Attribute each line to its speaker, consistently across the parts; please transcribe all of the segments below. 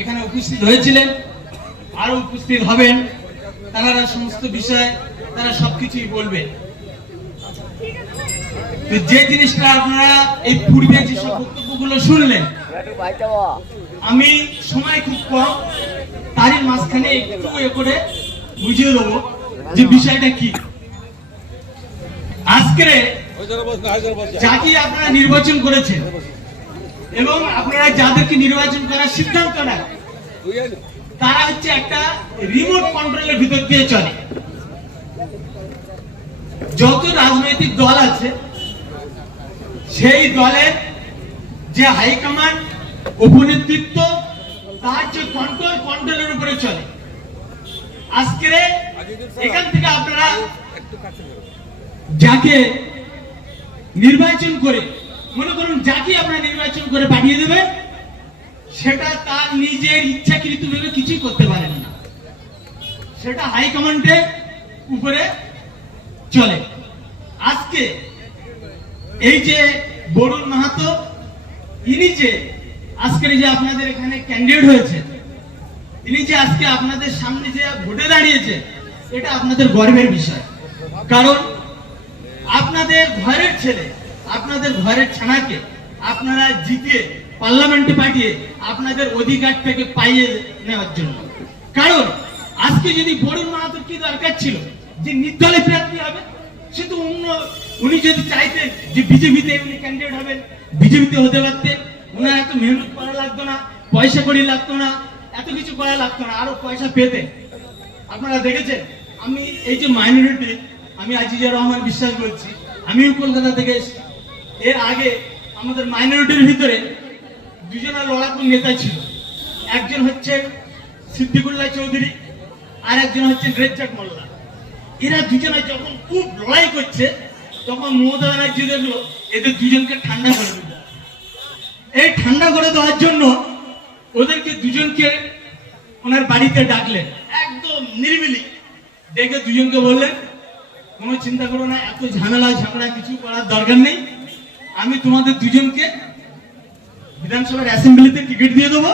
Speaker 1: এখানে উপস্থিত হয়েছিলেন আরও উপস্থিত হবেন তারা সমস্ত বিষয়ে তারা সবকিছুই বলবেন যে জিনিসটা আপনারা এই পূর্বে যেসব বক্তব্যগুলো শুনলেন আমি সময় খুব কম তারই মাঝখানে একটু এ করে বুঝিয়ে দেবো যে বিষয়টা কি। আজকে যাকে আপনারা নির্বাচন করেছেন এবং আপনারা যাদেরকে নির্বাচন করার সিদ্ধান্ত নেন, তারা হচ্ছে একটা রিমোট কন্ট্রোলের ভিতর দিয়ে চলে। যত রাজনৈতিক দল আছে, সেই দলের যে হাইকমান্ড উপনেতৃত্ব, তার যে কন্ট্রোল কন্ট্রোলের উপরে চলে। আজকে এখান থেকে আপনারা যাকে নির্বাচন করে মনে করুন যাকে আপনারা নির্বাচন করে পাঠিয়ে দেবেন সেটা তার নিজের ইচ্ছাকৃত ভাবে কিছুই করতে পারেন না। সেটা হাইকমান্ডের উপরে চলে। আজকে এই যে বরুণ মাহাতো, ইনি যে আজকের যে আপনাদের এখানে ক্যান্ডিডেট হয়েছে, ইনি যে আজকে আপনাদের সামনে যে ভোটে দাঁড়িয়েছে, এটা আপনাদের গর্বের বিষয়। কারণ আপনাদের ঘরের ছেলে আপনাদের ঘরের ছানাকে আপনারা জিতে পার্লামেন্টে পাঠিয়ে আপনাদের অধিকারটাকে পাইয়ে নেওয়ার জন্য। কারণ, আজকে যদি বরুণ মাহাতোর কি দরকার ছিল? যে নির্দলে প্রার্থী হবে, সে তো অন্য, উনি যদি চাইতেন যে বিজেপিতে উনি ক্যান্ডিডেট হবেন, বিজেপিতে হতে পারতেন ওনার এত মেহনত করা লাগতো না, পয়সা করি লাগতো না, এত কিছু করা লাগতো না, আরও পয়সা পেতেন। আপনারা দেখেছেন, আমি এই যে মাইনরিটি আমি আজিজুর রহমান বিশ্বাস বলছি, আমিও কলকাতা থেকে এসেছি। এর আগে আমাদের মাইনরিটির ভিতরে দুজনা লড়াকু নেতা ছিল। একজন হচ্ছে সিদ্দিকুল্লাহ চৌধুরী, আর একজন হচ্ছেন রেজ্জাক মোল্লা। এরা দুজনে যখন খুব লড়াই করছে, তখন মমতা ব্যানার্জি দেখল, এদের দুজনকে ঠান্ডা করে দিল। এই ঠান্ডা করে দেওয়ার জন্য ওদেরকে দুজনকে ওনার বাড়িতে ডাকলেন। একদম নিরিবিলি। দেখে দুজনকে বললেন, কোনো চিন্তা করো না, এত ঝামেলা ঝামেলা কিছু করার দরকার নেই। আমি তোমাদের দুজনকে বিধানসভার অ্যাসেম্বলিতে টিকিট দিয়ে দেবো।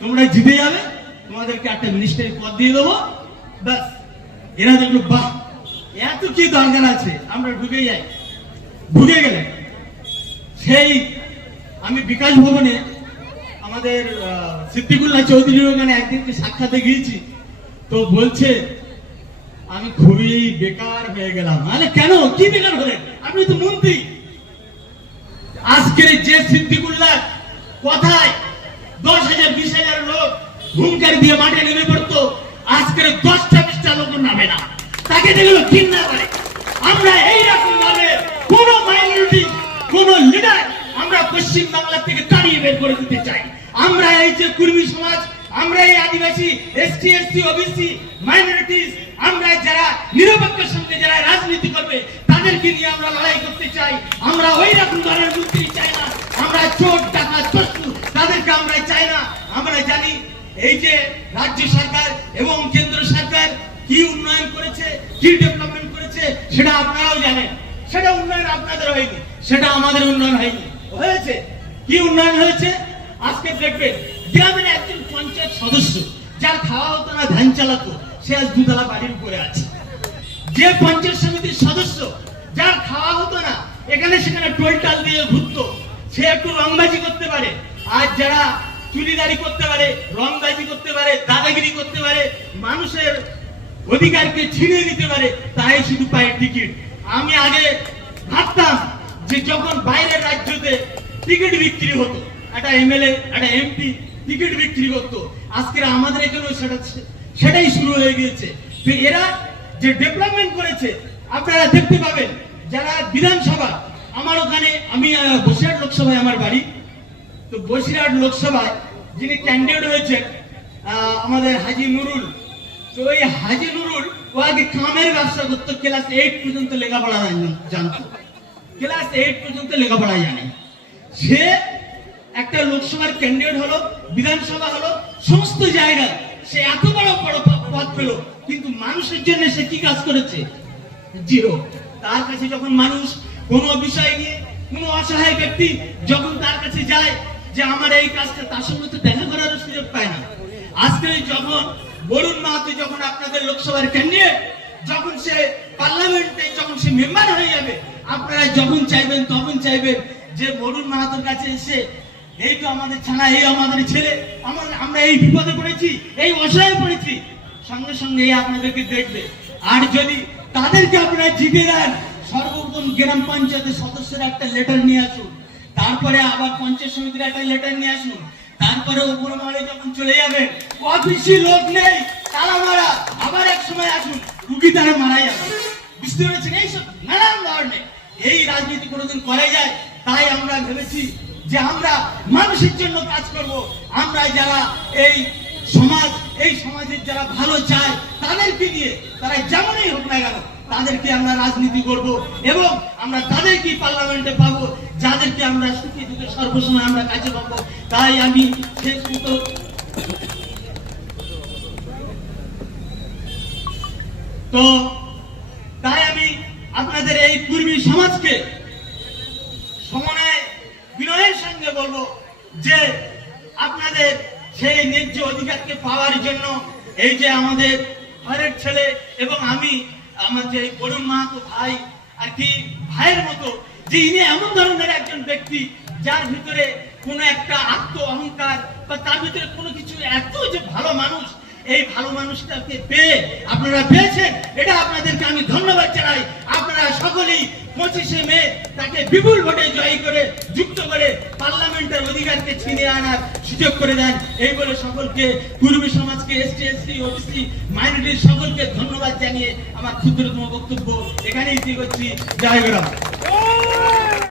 Speaker 1: তোমরা জিতে যাবে। তোমাদেরকে একটা মিনিস্টারি পদ দিয়ে দেবো। ব্যাস, এরা দেখল, বাহ, এত কি দরকার আছে? আমরা ঢুকে যাই। ঢুকে গেলে সেই আমি বিকাশ ভবনে আমাদের সিদ্দিকুল্লাহ চৌধুরীর ওখানে একদিনকে সাক্ষাতে গিয়েছি। তো বলছে, আমি খুবই বেকার হয়ে গেলাম। আরে কেন? কি বেকার হলেন আপনি তো মন্ত্রী। আজকের যে সিদ্দিকুল্লাহ কথায় দশ হাজার, বিশ হাজার লোক হুঙ্কার দিয়ে মাঠে নেমে পড়তো, আজকের দশটা, বিশটা লোক নামে না। তাকে দেখল ঘৃণা করে আমরা এইরকম ভাবে কোন মাইনরিটি কোন লিডার আমরা পশ্চিম বাংলা থেকে তাড়িয়ে বের করে দিতে চাই। আমরা এই যে কুর্মী সমাজ, আমরা এই আদিবাসী, এসটি এসসি ওবিসি মাইনরিটিস আমরা যারা নিরপেক্ষের সঙ্গে যারা রাজনীতি করবে তাদেরকে নিয়ে আমরা লড়াই করতে চাই। আমরা ওই রকম ধরনের মন্ত্রী চাই না। আমরা চোর টাকা চস্তু তাদেরকে আমরা চাই না। আমরা জানি এই যে রাজ্য সরকার এবং কেন্দ্র সরকার কি উন্নয়ন করেছে, কি ডেভেলপমেন্ট করেছে, সেটা আপনারাও জানেন। সেটা উন্নয়ন আপনাদের হয়নি, সেটা আমাদের উন্নয়ন হয়নি। হয়েছে? কি উন্নয়ন হয়েছে? আজকে দেখবেন, গ্রামের একজন পঞ্চায়েত সদস্য, যার খাওয়া হতো না, ধান চালাতো, সে আজ দুতলা বাড়ির উপরে আছে। যে পঞ্চায়েত সমিতির সদস্য যার খাওয়া হতো না, এখানে সেখানে টোল টাল দিয়ে ঘুরতো। সে একটু রংবাজি করতে পারে। আর যারা চুরিদারি করতে পারে, রংবাজি করতে পারে, দাদাগিরি করতে পারে, মানুষের অধিকারকে ছিনিয়ে নিতে পারে, তাই শুধু পায় টিকিট। আমি আগে ভাবতাম যে যখন বাইরের রাজ্যতে টিকিট বিক্রি হতো, একটা এমএলএ, একটা এমপি টিকিট বিক্রি করতো, আজকে আমাদের এখানেও সেটা সেটাই শুরু হয়ে গিয়েছে। তো এরা যে ডেভেলপমেন্ট করেছে, আপনারা দেখতে পাবেন যারা বিধানসভা, আমার ওখানে, আমি বসিরহাট লোকসভায় আমার বাড়ি। তো বসিরহাট লোকসভায় যিনি ক্যান্ডিডেট হয়েছেন আমাদের হাজি নুরুল। তো ওই হাজি নুরুল, ও আগে কামের ব্যবসা করতো ক্লাস এইট পর্যন্ত লেখাপড়া জান- জানতো। ক্লাস এইট পর্যন্ত লেখাপড়া জানে। সে একটা লোকসভার ক্যান্ডিডেট হলো, বিধানসভা হলো, সমস্ত জায়গায় সে এত বড় বড় পদ পেল, কিন্তু মানুষের জন্য সে কি কাজ করেছে? জিরো। তার কাছে যখন মানুষ কোনো বিষয় নিয়ে, কোনো অসহায় ব্যক্তি যখন তার কাছে যায় যে আমার এই কাজটা তার সঙ্গে তো দেখা করার সুযোগ পায় না। আজকে যখন বরুণ মাহাতো যখন আপনাদের লোকসভার ক্যান্ডিডেট যখন সে পার্লামেন্টে যখন সে মেম্বার হয়ে যাবে, আপনারা যখন চাইবেন তখন চাইবেন যে বরুণ মাহাতোর কাছে এসে, এই তো আমাদের ছানা, এই আমাদের ছেলে, আমরা আমরা এই বিপদে পড়েছি, এই অসহায় পড়েছি। সঙ্গে সঙ্গে এই আপনাদেরকে দেখবে। আর যদি তাদেরকে আপনারা জিতে দেন। সর্বপ্রথম গ্রাম পঞ্চায়েতের সদস্যরা একটা লেটার নিয়ে আসুন। তারপরে আবার পঞ্চায়েত সমিতির একটা লেটার নিয়ে আসুন। তারপরে উপর মহলে যখন চলে যাবেন অফিসি লোক নেই তারা মারা। আবার এক সময় আসুন, রুগী তারা মারা যাবে। বুঝতে পেরেছেন? এইসব নানান ধরনের। এই রাজনীতি কোনোদিন করা যায়। তাই আমরা ভেবেছি যে আমরা মানুষের জন্য কাজ করব। আমরা যারা এই সমাজ এই সমাজের যারা ভালো চায়, তাদেরকে নিয়ে তারা যেমনই হোক না কেন, তাদেরকে আমরা রাজনীতি করব এবং আমরা তাদেরকে পার্লামেন্টে পাবো, যাদেরকে আমরা সুখী দুঃখে সর্বসময় আমরা কাজে পাবো। তাই আমি শেষ মতো তো তাই আমি আপনাদের এই পূর্বী সমাজকে সমন্বয়, বিনয়ের সঙ্গে বলব যে আপনাদের সেই ন্যায্য অধিকারকে পাওয়ার জন্য এই যে আমাদের ঘরের ছেলে এবং আমি, আমার যে বরুণ মাহাতো ভাই, আর কি ভাইয়ের মতো যে ইনি এমন ধরনের একজন ব্যক্তি যার ভিতরে কোনো একটা আত্ম অহংকার বা তার ভিতরে কোনো কিছু এত যে ভালো মানুষ, এই ভালো মানুষটাকে পেয়ে আপনারা পেয়েছেন, এটা আপনাদেরকে আমি ধন্যবাদ জানাই। আপনারা সকলেই পঁচিশে মে তাকে বিপুল ভোটে জয়ী করে, যুক্ত করে পার্লামেন্টের অধিকারকে ছিনে আনার সুযোগ করে দেন। এই বলে সকলকে, পূর্বী সমাজকে, এসটি, এসসি, ওবিসি মাইনরিটির সকলকে ধন্যবাদ জানিয়ে আমার ক্ষুদ্রতম বক্তব্য এখানেই দিয়ে করছি। জয়